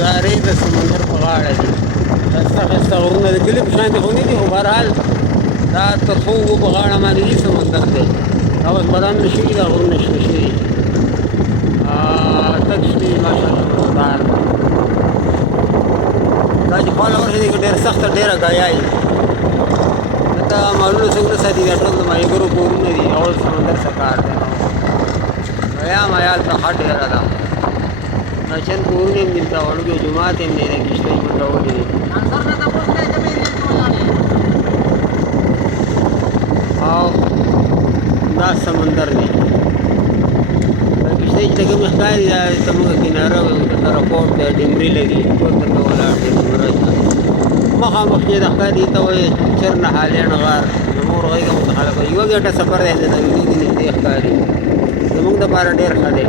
نظارې د سمندر په غاړه دي ښایسته ښایسته غرونه د کلي په شان دي خو نه دي خو بهرحال دا تر څو اوبو په غاړه باندې دي سمندر دی دا اوس باران نه شوي دا غرونه شنه شوي تک شوي ماشاءالله مزدار دا چې خواله ورشي دی ډېر سخته ډېره ګیایي دلته مالونه څوک نه ساتي دا ټول د ماهیګرو کورونه دي اول سمندر څه کار دی گیا مایال ته ښه ډېره ده چند کورونه هم دلته وړوکې جومات هم دی د کښتۍ منډولې دي او دا سمندر دی دا کښتۍ چې ته کومې ښکاري دا زموږ کناره ورته طرف کوټ دی ډمري لګي ټول درته ولاړ دی سورج مخامخ چې د ښکاري ته وایي چرنه هالینډ غار زموږ غږ هم خلک یوه ګټه سفر دی د ویډیو کې نږدې ښکاري زموږ دپاره ډېر ښه دی